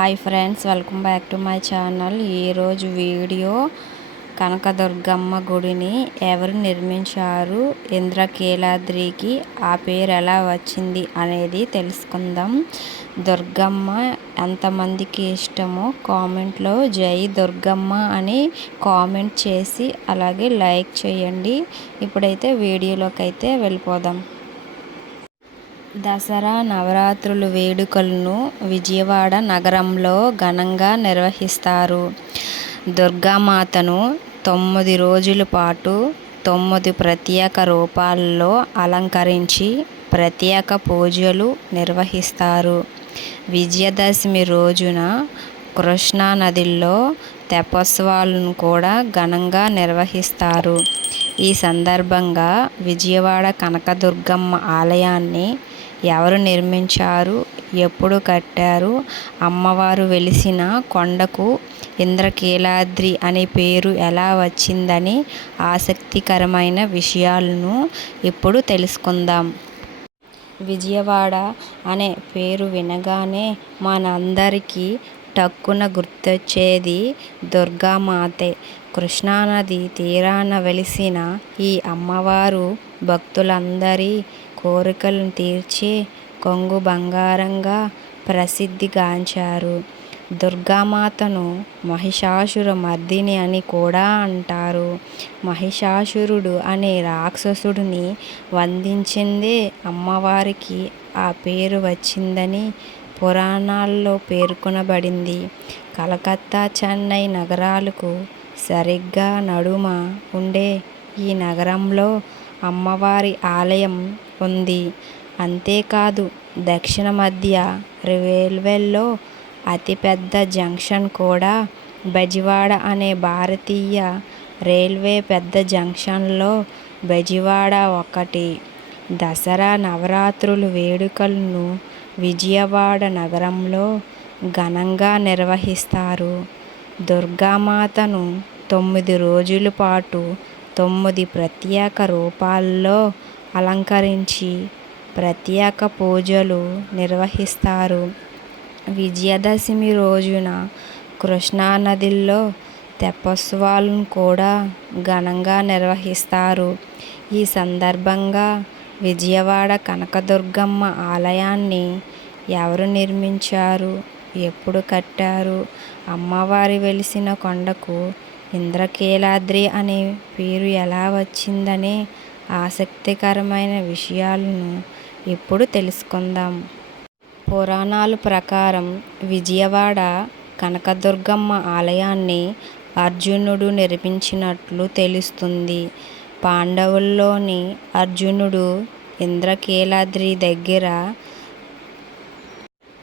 Hi friends, welcome back to my channel. ఈరోజు video Kanakadurgamma గుడిని ఎవరు నిర్మించారు, ఇంద్రకీలాద్రికి ఆ పేరు ఎలా వచ్చింది అనేది తెలుసుకుందాం. దుర్గమ్మ ఎంతమందికి ఇష్టమో కామెంట్లో జై దుర్గమ్మ అని కామెంట్ చేసి అలాగే లైక్ చేయండి. ఇప్పుడైతే వీడియోలోకి అయితే వెళ్ళిపోదాం. దసరా నవరాత్రుల వేడుకలను విజయవాడ నగరంలో ఘనంగా నిర్వహిస్తారు. దుర్గామాతను 9 రోజుల పాటు 9 ప్రత్యేక రూపాల్లో అలంకరించి ప్రత్యేక పూజలు నిర్వహిస్తారు. విజయదశమి రోజున కృష్ణానదిలో తెప్పోత్సవాలను కూడా ఘనంగా నిర్వహిస్తారు. ఈ సందర్భంగా విజయవాడ కనకదుర్గమ్మ ఆలయాన్ని ఎవరు నిర్మించారు, ఎప్పుడు కట్టారు, అమ్మవారు వెలిసిన కొండకు ఇంద్రకీలాద్రి అనే పేరు ఎలా వచ్చిందని ఆసక్తికరమైన విషయాలను ఇప్పుడు తెలుసుకుందాం. విజయవాడ అనే పేరు వినగానే మనందరికీ టక్కున గుర్తొచ్చేది దుర్గామాతే. కృష్ణానది తీరాన వెలిసిన ఈ అమ్మవారు భక్తులందరి కోరికలను తీర్చే కొంగు బంగారంగా ప్రసిద్ధిగాంచారు. దుర్గామాతను మహిషాసుర మర్దిని అని కూడా అంటారు. మహిషాసురుడు అనే రాక్షసుడిని వందించిందే అమ్మవారికి ఆ పేరు వచ్చిందని పురాణాల్లో పేర్కొనబడింది. కలకత్తా, చెన్నై నగరాలకు సరిగ్గా నడుమ ఉండే ఈ నగరంలో అమ్మవారి ఆలయం ఉంది. అంతేకాదు దక్షిణ మధ్య రైల్వేలో అతిపెద్ద జంక్షన్ కూడా బెజవాడ అనే భారతీయ రైల్వే పెద్ద జంక్షన్లో బెజవాడ ఒకటి. దసరా నవరాత్రుల వేడుకలను విజయవాడ నగరంలో ఘనంగా నిర్వహిస్తారు. దుర్గామాతను 9 రోజుల పాటు 9 ప్రత్యేక రూపాల్లో అలంకరించి ప్రత్యేక పూజలు నిర్వహిస్తారు. విజయదశమి రోజున కృష్ణానదిలో తెప్పోత్సవాలను కూడా ఘనంగా నిర్వహిస్తారు. ఈ సందర్భంగా విజయవాడ కనకదుర్గమ్మ ఆలయాన్ని ఎవరు నిర్మించారు, ఎప్పుడు కట్టారు, అమ్మవారి వెలిసిన కొండకు ఇంద్రకీలాద్రి అనే పేరు ఎలా వచ్చిందనే ఆసక్తికరమైన విషయాలను ఇప్పుడు తెలుసుకుందాం. పురాణాల ప్రకారం విజయవాడ కనకదుర్గమ్మ ఆలయాన్ని అర్జునుడు నిర్మించినట్లు తెలుస్తుంది. పాండవుల్లోని అర్జునుడు ఇంద్రకీలాద్రి దగ్గర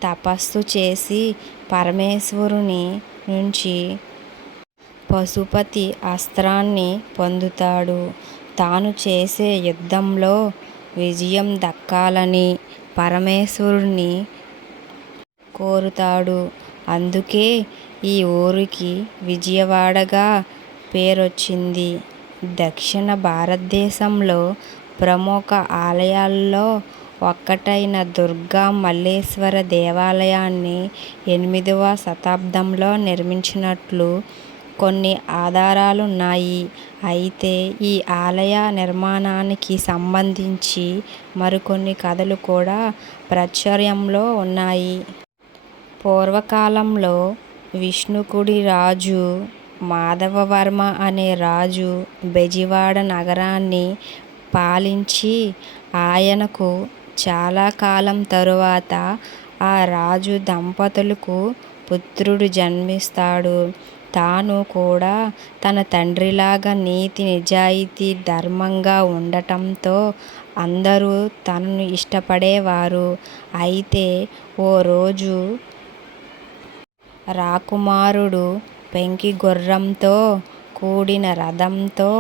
తపస్సు చేసి పరమేశ్వరుని నుంచి పశుపతి అస్త్రాన్ని పొందుతాడు. తాను చేసే యుద్ధంలో విజయం దక్కాలని పరమేశ్వరుని కోరుతాడు. అందుకే ఈ ఊరికి విజయవాడగా పేరొచ్చింది. దక్షిణ భారతదేశంలో ప్రముఖ ఆలయాల్లో ఒక్కటైన దుర్గా మల్లేశ్వర దేవాలయాన్ని 8వ శతాబ్దంలో నిర్మించినట్లు కొన్ని ఆధారాలున్నాయి. అయితే ఈ ఆలయ నిర్మాణానికి సంబంధించి మరికొన్ని కథలు కూడా ప్రాచుర్యంలో ఉన్నాయి. పూర్వకాలంలో విష్ణుకుడి రాజు మాధవవర్మ అనే రాజు బెజవాడ నగరాన్ని పాలించి ఆయనకు చాలా కాలం తరువాత ఆ రాజు దంపతులకు పుత్రుడు జన్మిస్తాడు. తాను కూడా తన తండ్రిలాగా నీతి నిజాయితీ ధర్మంగా ఉండటంతో అందరూ తనను ఇష్టపడేవారు. అయితే ఓ రోజు రాకుమారుడు పెంకి గుర్రంతో కూడిన రథంతో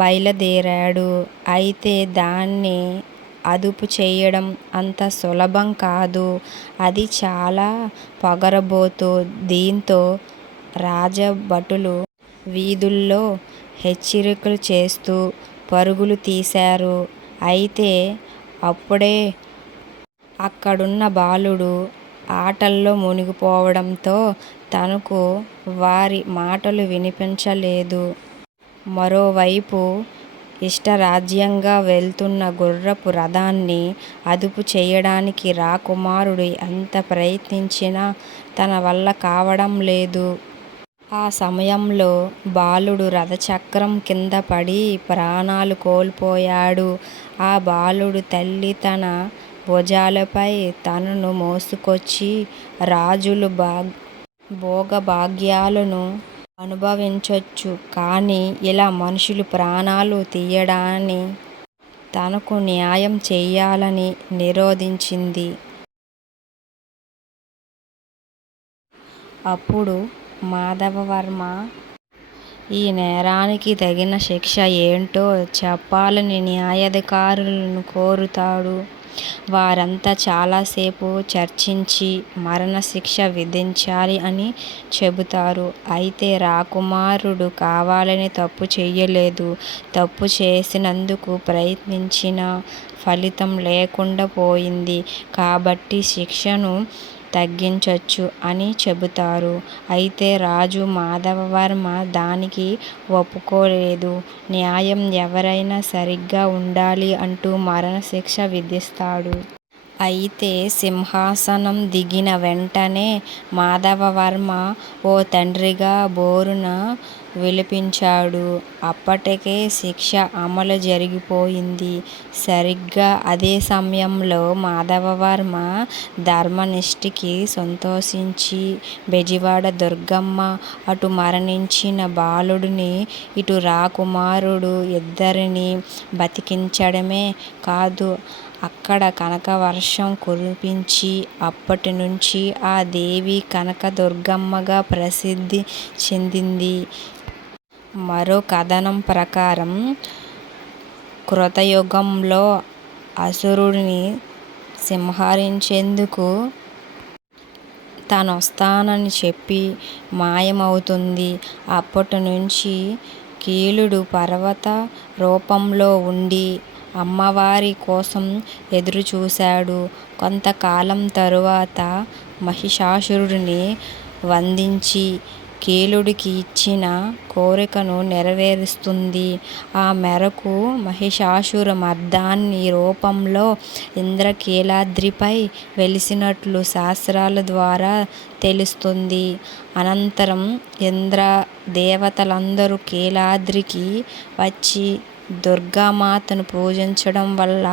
బయలుదేరాడు. అయితే దాన్ని అదుపు చేయడం అంత సులభం కాదు. అది చాలా పొగరబోతు. దీంతో రాజభటులు వీధుల్లో హెచ్చరికలు చేస్తూ పరుగులు తీశారు. అయితే అప్పుడే అక్కడున్న బాలుడు ఆటల్లో మునిగిపోవడంతో తనకు వారి మాటలు వినిపించలేదు. మరోవైపు ఇష్టరాజ్యంగా వెళ్తున్న గుర్రపు రథాన్ని అదుపు చేయడానికి రాకుమారుడు ఎంత ప్రయత్నించినా తన వల్ల కావడం లేదు. ఆ సమయంలో బాలుడు రథచక్రం కింద పడి ప్రాణాలు కోల్పోయాడు. ఆ బాలుడు తల్లి తన భుజాలపై తనను మోసుకొచ్చి రాజులు భోగభాగ్యాలను అనుభవించొచ్చు, కానీ ఇలా మనుషులు ప్రాణాలు తీయడాన్ని తనకు న్యాయం చెయ్యాలని నిరోధించింది. అప్పుడు మాధవవర్మ ఈ నేరానికి తగిన శిక్ష ఏంటో చెప్పాలని న్యాయాధికారులను కోరుతాడు. వారంతా చాలాసేపు చర్చించి మరణశిక్ష విధించాలి అని చెబుతారు. అయితే రాకుమారుడు కావాలని తప్పు చెయ్యలేదు. తప్పు చేసినందుకు ప్రయత్నించినా ఫలితం లేకుండా పోయింది కాబట్టి శిక్షను తగ్గించొచ్చు అని చెబుతారు. అయితే రాజు మాధవవర్మ దానికి ఒప్పుకోలేదు. న్యాయం ఎవరైనా సరిగ్గా ఉండాలి అంటూ మరణశిక్ష విధిస్తాడు. అయితే సింహాసనం దిగిన వెంటనే మాధవవర్మ ఓ తండ్రిగా బోరున విలపించాడు. అప్పటికే శిక్ష అమలు జరిగిపోయింది. సరిగ్గా అదే సమయంలో మాధవవర్మ ధర్మనిష్ఠకి సంతోషించి బెజవాడ దుర్గమ్మ అటు మరణించిన బాలుడిని ఇటు రాకుమారుడు ఇద్దరినీ బతికించడమే కాదు, అక్కడ కనకవర్షం కురిపించి అప్పటి నుంచి ఆ దేవి కనకదుర్గమ్మగా ప్రసిద్ధి చెందింది. మరో కథనం ప్రకారం కృతయుగంలో అసురుడిని సంహరించేందుకు తానొస్తానని చెప్పి మాయమవుతుంది. అప్పటి నుంచి కీలుడు పర్వత రూపంలో ఉండి అమ్మవారి కోసం ఎదురుచూశాడు. కొంతకాలం తరువాత మహిషాసురుడిని వధించి కీలుడికి ఇచ్చిన కోరికను నెరవేరుస్తుంది. ఆ మేరకు మహిషాసుర మర్దాని రూపంలో ఇంద్రకీలాద్రిపై వెలిసినట్లు శాస్త్రాల ద్వారా తెలుస్తుంది. అనంతరం ఇంద్ర దేవతలందరూ కీలాద్రికి వచ్చి దుర్గామాతను పూజించడం వల్ల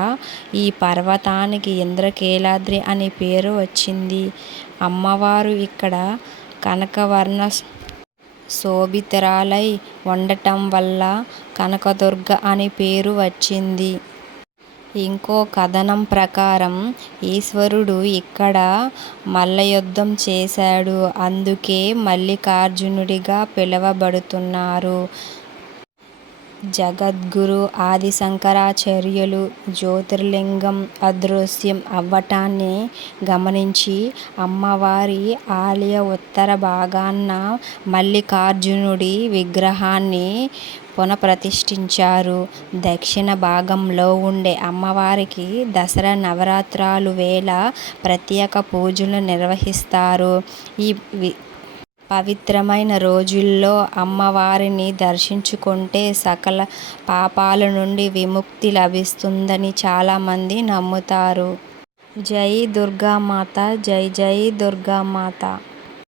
ఈ పర్వతానికి ఇంద్రకీలాద్రి అనే పేరు వచ్చింది. అమ్మవారు ఇక్కడ కనకవర్ణ శోభితురాలై ఉండటం వల్ల కనకదుర్గ అనే పేరు వచ్చింది. ఇంకో కథనం ప్రకారం ఈశ్వరుడు ఇక్కడ మల్లయుద్ధం చేశాడు. అందుకే మల్లికార్జునుడిగా పిలువబడుతున్నారు. జగద్గురు ఆది శంకరాచార్యులు జ్యోతిర్లింగం అదృశ్యం అవ్వటాన్ని గమనించి అమ్మవారి ఆలయ ఉత్తర భాగాన మల్లికార్జునుడి విగ్రహాన్ని పునఃప్రతిష్ఠించారు. దక్షిణ భాగంలో ఉండే అమ్మవారికి దసరా నవరాత్రుల వేళ ప్రత్యేక పూజలు నిర్వహిస్తారు. ఈ పవిత్రమైన రోజుల్లో అమ్మవారిని దర్శించుకుంటే సకల పాపాల నుండి విముక్తి లభిస్తుందని చాలామంది నమ్ముతారు. జై దుర్గామాత, జై జై దుర్గామాత.